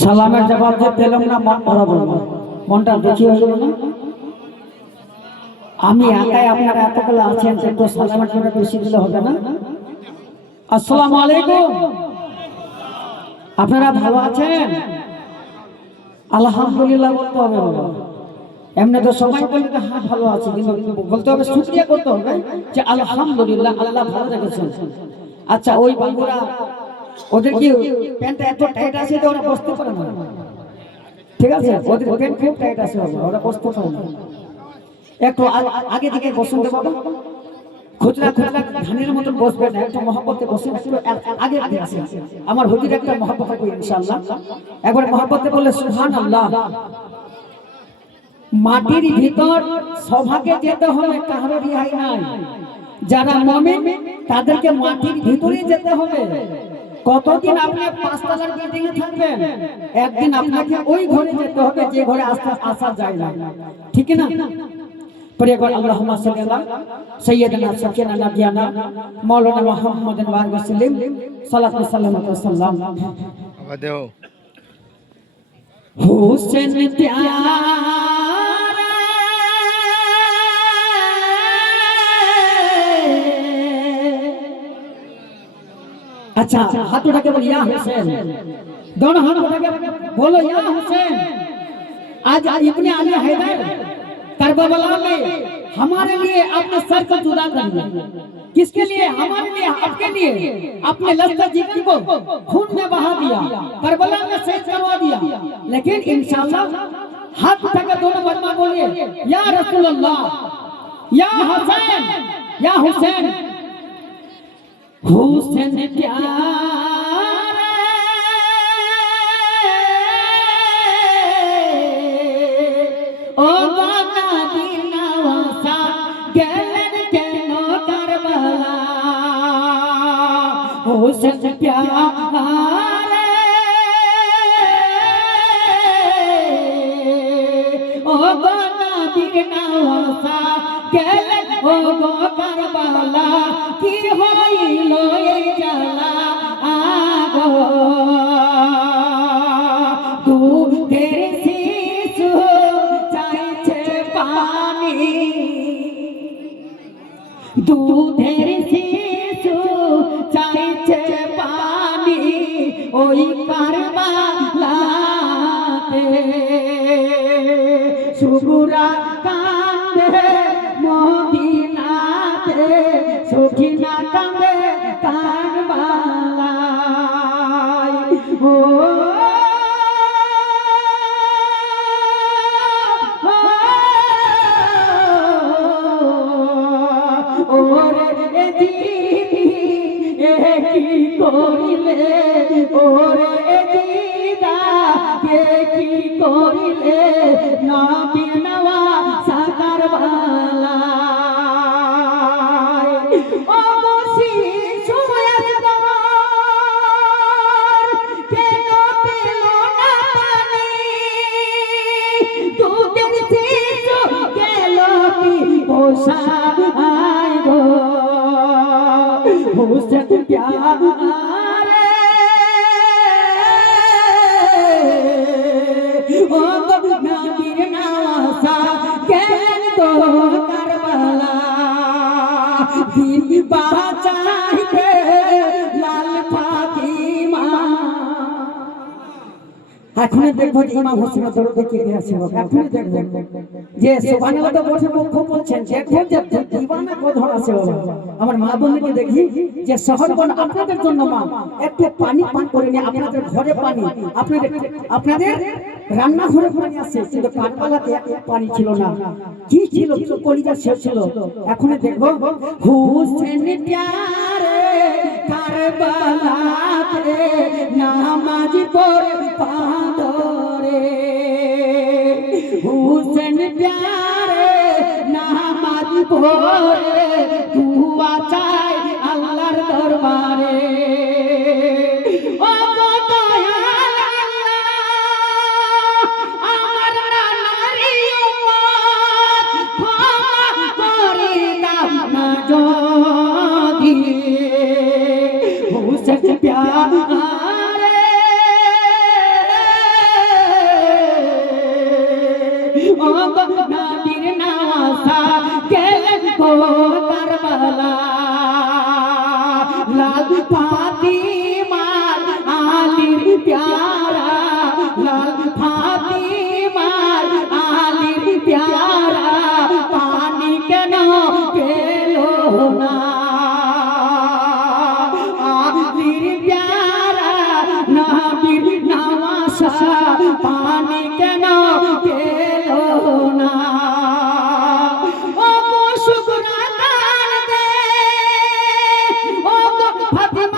সালামের জবাব যে পেলাম না, মন ভরা বলবো, মনটা দেখি হয়ে গেল না। আমি একাই, আপনারা এতগুলো আছেন, একটু সালামের জন্য বেশি দিলে হবে না? আসসালামু আলাইকুম। আপনারা ভালো আছেন? আলহামদুলিল্লাহ বলতে হবে বাবা। এমনি তো সবাই বলে যে হ্যাঁ ভালো আছে, কিন্তু বলতে হবে, শুকরিয়া করতে হবে যে আলহামদুলিল্লাহ আল্লাহ ভালো রেখেছেন। আচ্ছা, ওই বাবুরা, ওদের কি প্যান্টটা এত টাইট আছে যে ওরা বসতে পারে না? ঠিক আছে, ওদের প্যান্ট খুব টাইট আছে, ওরা বসতে পারে না। একটু আগে দিকে বসুন তো বাবা, খুচরা খুচরা ধানের মতন বসবে না, একটু মহব্বতে বসে, আগে আগে আসে। আমার হুজুর একটা মহব্বত করি ইনশাআল্লাহ, একবার মহব্বতে বলে সুবহানাল্লাহ। মাটির ভিতর সভাকে যেতে হবে, কারো রিহাই নাই। যারা মুমিন তাদেরকে মাটির ভিতরে যেতে হবে। কতদিন আপনি পাঁচতলার বিল্ডিং এ থাকবেন? একদিন আপনাকে ওই ঘরে যেতে হবে যে ঘরে আসা যায় না, ঠিক না? পরে একবার আল্লাহুম্মা সাল্লি আলা সাইয়্যিদিনা সাকিনা নাবিয়ানা মাওলানা মুহাম্মাদিন ওয়া আলিহি ওয়াসাল্লাম সাল্লাল্লাহু আলাইহি ওয়াসাল্লাম। আবাদেও হুসেন প্যারা। अच्छा, हाथ उठा के बोलिए या हुसैन, दोनों हाथ उठा के बोलो या हुसैन। आज इब्ने अली हैदर करबला में हमारे लिए अपने सर को जुदा कर दिया। किसके लिए? हमारे लिए, आपके लिए। अपने लश्कर जीवन को खून में बहा दिया, करबला में शहीद करवा दिया। लेकिन इंशाअल्लाह हाथ उठा के दोनों मर्मा बोलिए या रसूल अल्लाह, या हुसैन, या हुसैन। हुसैन प्यारे ओ गाना दिलवासा गलन केनो करबला। हुसैन प्यारे ओ गाना दिलवासा गलन ओ गो करबला। की হইল এই জ্বালা আগো, দুধের শিশু চাইছে পানি, দুধের শিশু চাইছে পানি ওই কারবালাতে। সুগুরা কান্দে মদিনাতে, সখিনা কান্দে কারবালায়। ও ওরে দিদি এ কি করিলে, ওরে দিদা কে কি করিলে, নবীর নওয়াজা কারবালায়। ও শিশু একবার কেন পেল না পানি, দুধের শিশু গেল কি পোষায় গো। হুসেন প্যারে ও নবীর নওয়াজা গেলেন তো কারবালা। দিন বাঁচাইতে লাল ফাতিমা। এখনই দেখবো যে ইমাম হোসেনের দরদে কে কে আছে, এখনই দেখবো যে সুবহানাল্লাহ তো বসে মুখ বলছেন, দেখুন যে দিওয়ানা কোধর আছে। আমার মা বোনকে দেখি যে শহরবন আপনাদের জন্য মা একটু পানি পান করে নিয়ে, আপনাদের ঘরে পানি, আপনাদের রান্নাঘরে পানি আছে, কিন্তু কারবালাতে পানি ছিল না। কি ছিল? কলিজা শেষ ছিল। এখনই দেখবো হুসেন প্যারে কারবালাতে নামাজ পড়ে পাদরে। হুসেন প্যারে নামাজ পড়ে দুয়া চায় আল্লাহর দরবারে। ও দয়াল আল্লাহ, আমার নারী উম্মত ক্ষমা করে দাও না যদি। হুসেন প্যারে পিপাসা পানি কেন পেল না ও গো শুকনা কান্দে ও গো ফাতিমা